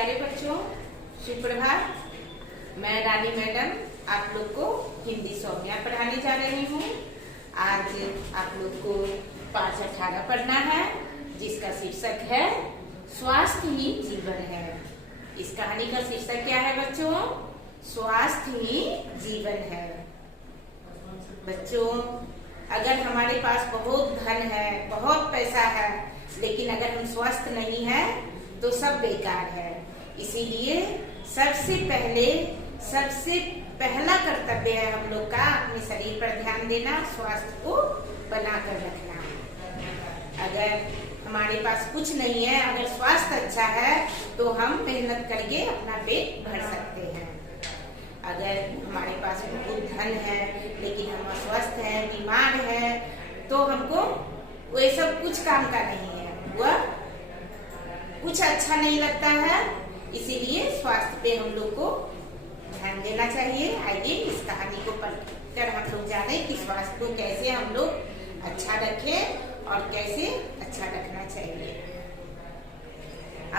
प्यारे बच्चों, सुप्रभात। मैं रानी मैडम आप लोग को हिंदी सौम्या पढ़ाने जा रही हूँ। आज आप लोग को पाठ 18 पढ़ना है, जिसका शीर्षक है स्वास्थ्य ही जीवन है। इस कहानी का शीर्षक क्या है बच्चों? स्वास्थ्य ही जीवन है। बच्चों, अगर हमारे पास बहुत धन है, बहुत पैसा है, लेकिन अगर हम स्वस्थ नहीं है तो सब बेकार है। इसीलिए सबसे पहला कर्तव्य है हम लोग का अपने शरीर पर ध्यान देना, स्वास्थ्य को बनाकर रखना। अगर हमारे पास कुछ नहीं है, अगर स्वास्थ्य अच्छा है तो हम मेहनत करके अपना पेट भर सकते हैं। अगर हमारे पास बहुत धन है लेकिन हम अस्वस्थ हैं, बीमार हैं, तो हमको वो सब कुछ काम का नहीं है, वह कुछ अच्छा नहीं लगता है। इसीलिए स्वास्थ्य पे हम लोग को ध्यान देना चाहिए। आइए इस कहानी को पढ़कर हम लोग जाने कि स्वास्थ्य को कैसे हम लोग अच्छा रखें और कैसे अच्छा रखना चाहिए।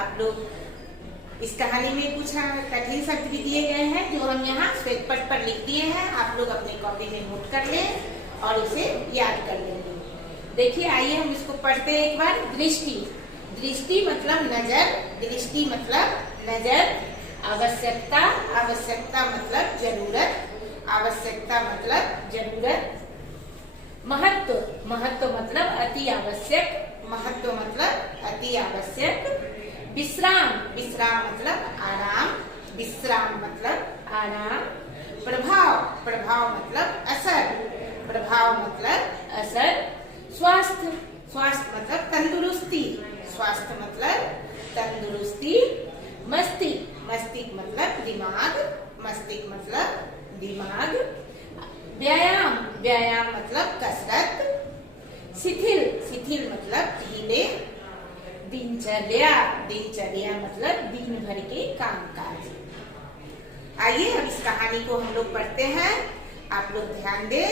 आप लोग इस कहानी में कुछ कठिन शब्द भी दिए गए हैं जो हम यहाँ श्वेत पट पर लिख दिए हैं। आप लोग अपनी कॉपी में नोट कर लें और उसे याद कर लेंगे। देखिए, आइए हम इसको पढ़ते हैं एक बार। दृष्टि मतलब नजर, दृष्टि मतलब नजर। आवश्यकता, आवश्यकता मतलब जरूरत, आवश्यकता मतलब जरूरत। महत्व, महत्व मतलब अति आवश्यक, महत्व मतलब अति आवश्यक। विश्राम, विश्राम मतलब आराम, विश्राम मतलब आराम। प्रभाव, प्रभाव मतलब असर, प्रभाव मतलब असर। स्वास्थ्य, स्वास्थ्य मतलब तंदुरुस्ती, स्वास्थ्य मतलब तंदुरुस्ती। मस्तिष्क, मस्तिष्क मतलब दिमाग, मस्तिष्क मतलब दिमाग। व्यायाम, व्यायाम मतलब कसरत। शिथिल, शिथिल मतलब ढीले। दिनचर्या, दिनचर्या मतलब दिन भर के कामकाज। आइए अब इस कहानी को हम लोग पढ़ते हैं। आप लोग ध्यान दें,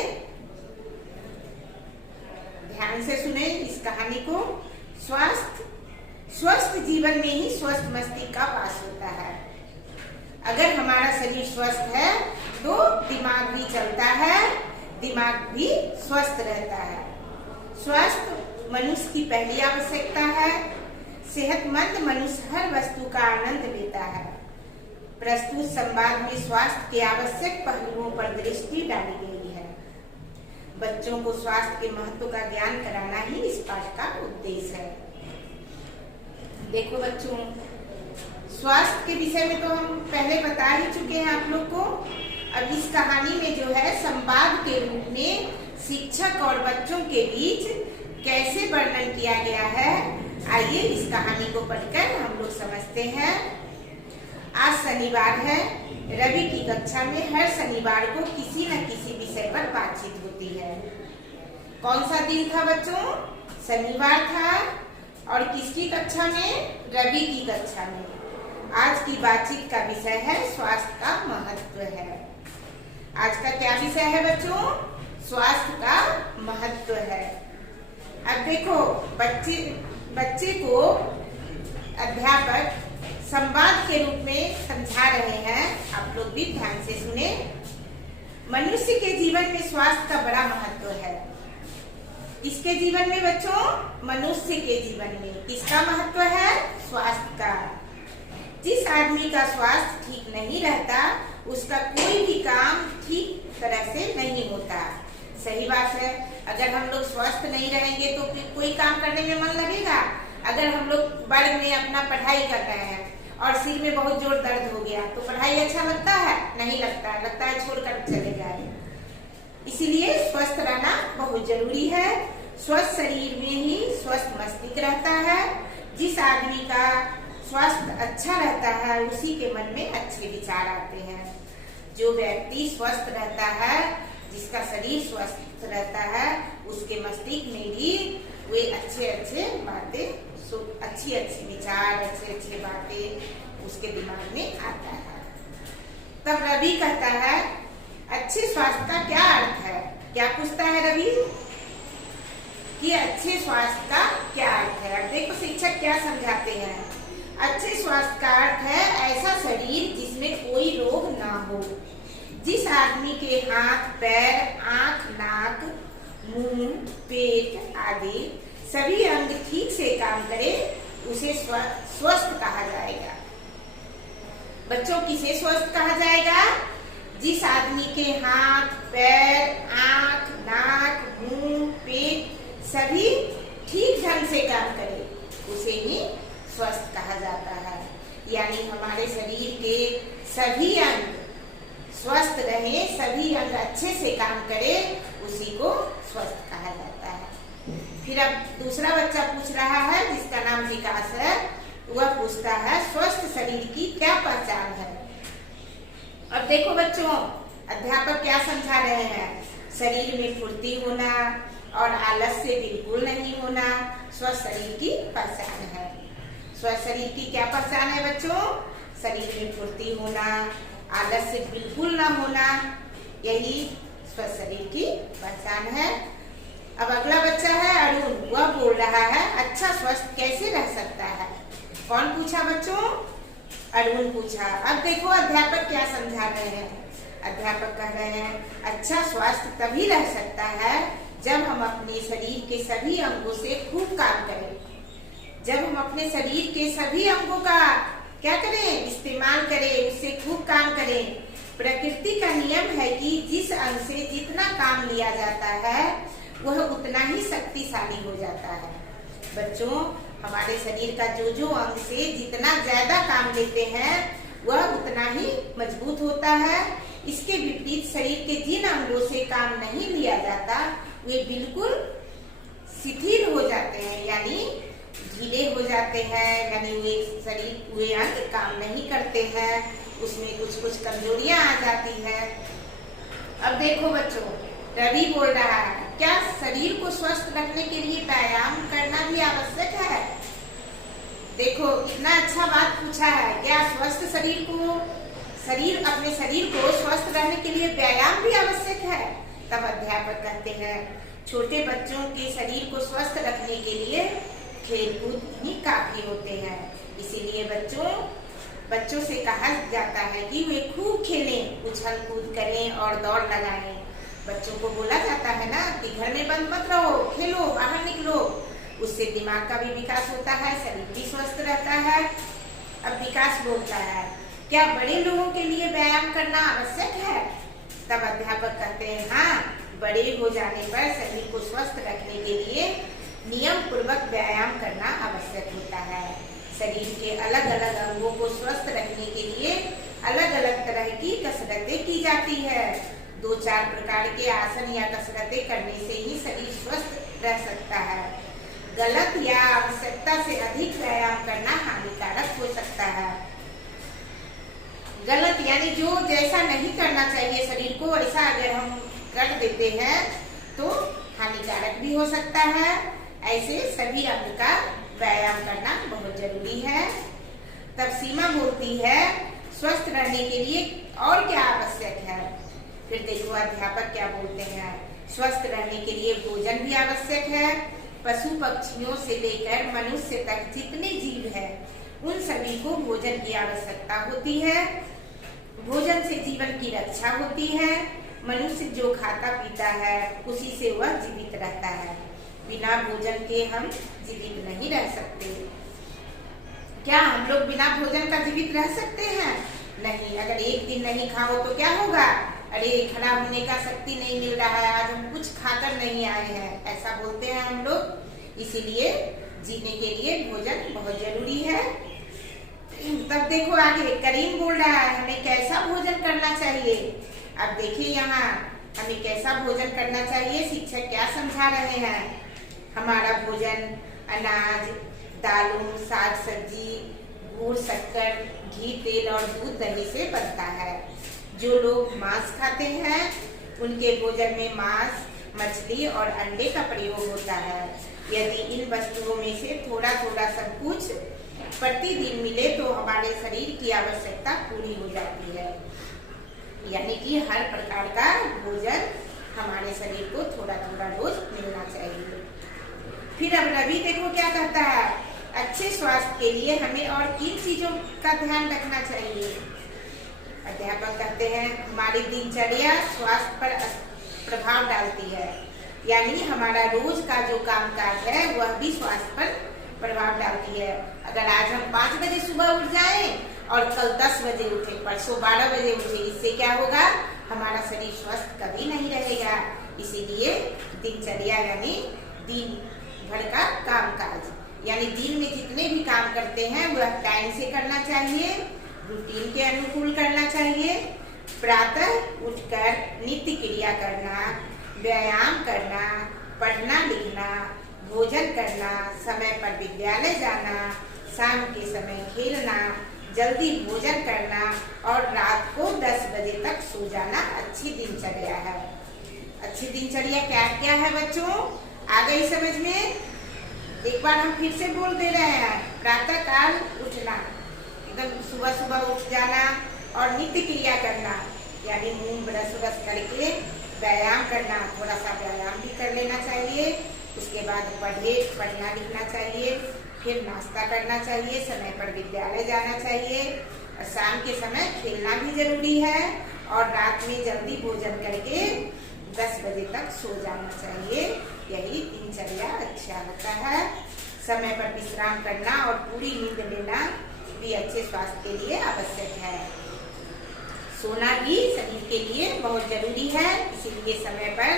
ध्यान से सुने इस कहानी को। स्वस्थ जीवन में ही स्वस्थ मस्तिष्क का वास होता है। अगर हमारा शरीर स्वस्थ है तो दिमाग भी चलता है, दिमाग भी स्वस्थ रहता है। स्वस्थ मनुष्य की पहली आवश्यकता है। सेहतमंद मनुष्य हर वस्तु का आनंद लेता है। प्रस्तुत संवाद में स्वास्थ्य के आवश्यक पहलुओं पर दृष्टि डाली गई है। बच्चों को स्वास्थ्य के महत्व का ज्ञान कराना ही इस पाठ का उद्देश्य है। देखो बच्चों, स्वास्थ्य के विषय में तो हम पहले बता ही चुके हैं आप लोग को। अब इस कहानी में जो है संवाद के रूप में शिक्षक और बच्चों के बीच कैसे वर्णन किया गया है, आइए इस कहानी को पढ़कर हम लोग समझते हैं। आज शनिवार है। रवि की कक्षा में हर शनिवार को किसी न किसी विषय पर बातचीत होती है। कौन सा दिन था बच्चों? शनिवार था। और किसकी कक्षा में? रवि की कक्षा में। आज की बातचीत का विषय है स्वास्थ्य का महत्व है। आज का क्या विषय है बच्चों? स्वास्थ्य का महत्व है। अब देखो, बच्चे को अध्यापक संवाद के रूप में समझा रहे हैं। आप लोग भी ध्यान से सुने। मनुष्य के जीवन में स्वास्थ्य का बड़ा महत्व है। किसके जीवन में बच्चों? मनुष्य के जीवन में किसका महत्व है? स्वास्थ्य का। जिस आदमी का स्वास्थ्य ठीक नहीं रहता, उसका कोई भी काम ठीक तरह से नहीं होता। सही बात है। अगर हम लोग स्वस्थ नहीं रहेंगे तो फिर कोई काम करने में मन लगेगा? अगर हम लोग वर्ग में अपना पढ़ाई कर रहे हैं और सिर में बहुत जोर दर्द हो गया तो पढ़ाई अच्छा लगता है? नहीं लगता, लगता है छोड़कर चले जाए। इसीलिए स्वस्थ रहना बहुत जरूरी है। स्वस्थ शरीर में ही स्वस्थ मस्तिष्क रहता है। जिस आदमी का स्वास्थ्य अच्छा रहता है उसी के मन में अच्छे विचार आते हैं। जो व्यक्ति स्वस्थ रहता है, जिसका शरीर स्वस्थ रहता है, उसके मस्तिष्क में भी वे अच्छे बातें, अच्छी विचार, अच्छे बातें उसके दिमाग में आता है। तब रवि कहता है, अच्छे स्वास्थ्य का क्या अर्थ है? क्या पूछता है रवि कि अच्छे स्वास्थ्य का क्या अर्थ है? अब देखो शिक्षक क्या समझाते हैं। अच्छे स्वास्थ्य का अर्थ है ऐसा शरीर जिसमें कोई रोग ना हो। जिस आदमी के हाथ, पैर, आंख, नाक, मुंह, पेट आदि सभी अंग ठीक से काम करे उसे स्वस्थ कहा जाएगा। बच्चों, किसे स्वस्थ कहा जाएगा? जिस आदमी के हाथ, पैर, आंख, नाक, मुंह, पेट सभी ठीक ढंग से काम करे उसे ही स्वस्थ कहा जाता है। यानी हमारे शरीर के सभी अंग स्वस्थ रहे, सभी अंग अच्छे से काम करे उसी को स्वस्थ कहा जाता है। फिर अब दूसरा बच्चा पूछ रहा है जिसका नाम विकास है, वह पूछता है स्वस्थ शरीर की क्या पहचान है। अब देखो बच्चों, अध्यापक क्या समझा रहे हैं? शरीर में फुर्ती होना और आलस से बिल्कुल नहीं होना स्वस्थ शरीर की पहचान है। स्वस्थ शरीर की क्या पहचान है बच्चों? शरीर में फुर्ती होना, आलस से बिल्कुल ना होना, यही स्वस्थ शरीर की पहचान है। अब अगला बच्चा है अरुण, वह बोल रहा है अच्छा स्वस्थ कैसे रह सकता है। कौन पूछा बच्चों? अरुण पूछा। अब देखो अध्यापक क्या समझा रहे हैं। अध्यापक कह रहे हैं अच्छा स्वास्थ्य तभी रह सकता है जब हम अपने शरीर के सभी अंगों से खूब काम करें। जब हम अपने शरीर के सभी अंगों का क्या करें? इस्तेमाल करें, उससे खूब काम करें। प्रकृति का नियम है कि जिस अंग से जितना काम लिया जाता है वह उतना ही शक्तिशाली हो जाता है। बच्चों, हमारे शरीर का जो अंग से जितना ज्यादा काम लेते हैं वह उतना ही मजबूत होता है। इसके विपरीत शरीर के जिन अंगों से काम नहीं लिया जाता वे बिल्कुल शिथिल हो जाते हैं, यानी ढीले हो जाते हैं, यानी वे अंग काम नहीं करते हैं, उसमें कुछ कमजोरियां आ जाती है। अब देखो बच्चों, रवि बोल रहा है क्या शरीर को स्वस्थ रखने के लिए व्यायाम करना भी आवश्यक है। देखो इतना अच्छा बात पूछा है, क्या स्वस्थ अपने शरीर को स्वस्थ रहने के लिए व्यायाम भी आवश्यक है। तब अध्यापक कहते हैं छोटे बच्चों के शरीर को स्वस्थ रखने के लिए खेलकूद ही काफी होते हैं। इसीलिए बच्चों से कहा जाता है कि वे खूब खेलें, उछल कूद करें और दौड़ लगाएं। बच्चों को बोला जाता है ना कि घर में बंद मत रहो, खेलो, बाहर निकलो, उससे दिमाग का भी विकास होता है, शरीर भी स्वस्थ रहता है। अब विकास बोलता है क्या बड़े लोगों के लिए व्यायाम करना आवश्यक है। तब अध्यापक कहते हैं हाँ, बड़े हो जाने पर शरीर को स्वस्थ रखने के लिए नियम पूर्वक व्यायाम करना आवश्यक होता है। शरीर के अलग अलग अंगों को स्वस्थ रखने के लिए अलग अलग तरह की कसरतें की जाती है। 2-4 प्रकार के आसन या कसरतें करने से ही शरीर स्वस्थ रह सकता है। गलत या आवश्यकता से अधिक व्यायाम करना हानिकारक हो सकता है। गलत यानी जो जैसा नहीं करना चाहिए शरीर को वैसा अगर हम कर देते हैं तो हानिकारक भी हो सकता है। ऐसे सभी अंग का व्यायाम करना बहुत जरूरी है। तब सीमा बोलती है स्वस्थ रहने के लिए और क्या आवश्यक है। फिर देखो अध्यापक क्या बोलते हैं, स्वस्थ रहने के लिए भोजन भी आवश्यक है। पशु पक्षियों से लेकर मनुष्य तक जितने जीव हैं उन सभी को भोजन की आवश्यकता होती है। भोजन से जीवन की रक्षा होती है। मनुष्य जो खाता पीता है उसी से वह जीवित रहता है। बिना भोजन के हम जीवित नहीं रह सकते। क्या हम लोग बिना भोजन का जीवित रह सकते हैं? नहीं। अगर एक दिन नहीं खाओ तो क्या होगा, अरे खड़ा होने का शक्ति नहीं मिल रहा है, आज हम कुछ खाकर नहीं आए हैं, ऐसा बोलते हैं हम लोग। इसीलिए जीने के लिए भोजन बहुत जरूरी है। तब देखो आगे करीम बोल रहा है हमें कैसा भोजन करना चाहिए। अब देखिए यहाँ हमें कैसा भोजन करना चाहिए, शिक्षक क्या समझा रहे हैं। हमारा भोजन अनाज, दालों, साग सब्जी, गुड़, शक्कर, घी, तेल और दूध, दही से बनता है। जो लोग मांस खाते हैं उनके भोजन में मांस, मछली और अंडे का प्रयोग होता है। यदि इन वस्तुओं में से थोड़ा थोड़ा सब कुछ प्रतिदिन मिले तो हमारे शरीर की आवश्यकता पूरी हो जाती है। यानी कि हर प्रकार का भोजन हमारे शरीर को थोड़ा थोड़ा रोज मिलना चाहिए। फिर अब रवि देखो क्या कहता है, अच्छे स्वास्थ्य के लिए हमें और किन चीजों का ध्यान रखना चाहिए? अध्यापक कहते हैं हमारी दिनचर्या स्वास्थ्य पर प्रभाव डालती है, यानी हमारा रोज का जो कामकाज है वह भी स्वास्थ्य पर प्रभाव डालती है। अगर आज हम 5 बजे सुबह उठ जाएं और कल 10 बजे उठे, परसों 12 बजे उठे, इससे क्या होगा? हमारा शरीर स्वस्थ कभी नहीं रहेगा। इसीलिए दिनचर्या यानी दिन भर का कामकाज, यानी दिन में जितने भी काम करते हैं वह टाइम से करना चाहिए, रूटीन के अनुकूल करना चाहिए। प्रातः उठकर नित्य क्रिया करना, व्यायाम करना, पढ़ना लिखना, भोजन करना, समय पर विद्यालय जाना, शाम के समय खेलना, जल्दी भोजन करना और रात को 10 बजे तक सो जाना अच्छी दिनचर्या है। अच्छी दिनचर्या क्या क्या है बच्चों? आ गई समझ में? एक बार हम फिर से बोल दे रहे हैं। प्रातः काल उठना, एकदम सुबह सुबह उठ जाना और नित्य क्रिया करना, यानी मुंह ब्रश करके व्यायाम करना, थोड़ा सा व्यायाम भी कर लेना चाहिए। उसके बाद पढ़ना लिखना चाहिए, फिर नाश्ता करना चाहिए, समय पर विद्यालय जाना चाहिए और शाम के समय खेलना भी जरूरी है और रात में जल्दी भोजन करके 10 बजे तक सो जाना चाहिए। यही दिनचर्या अच्छा होता है। समय पर विश्राम करना और पूरी नींद लेना भी अच्छे स्वास्थ्य के लिए आवश्यक है। सोना भी शरीर के लिए बहुत जरूरी है, इसीलिए समय पर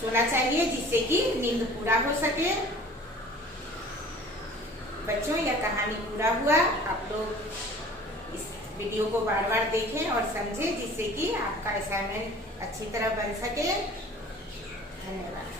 सोना चाहिए जिससे कि नींद पूरा हो सके। बच्चों यह कहानी पूरा हुआ। आप लोग इस वीडियो को बार बार देखें और समझें जिससे कि आपका असाइनमेंट अच्छी तरह बन सके। धन्यवाद।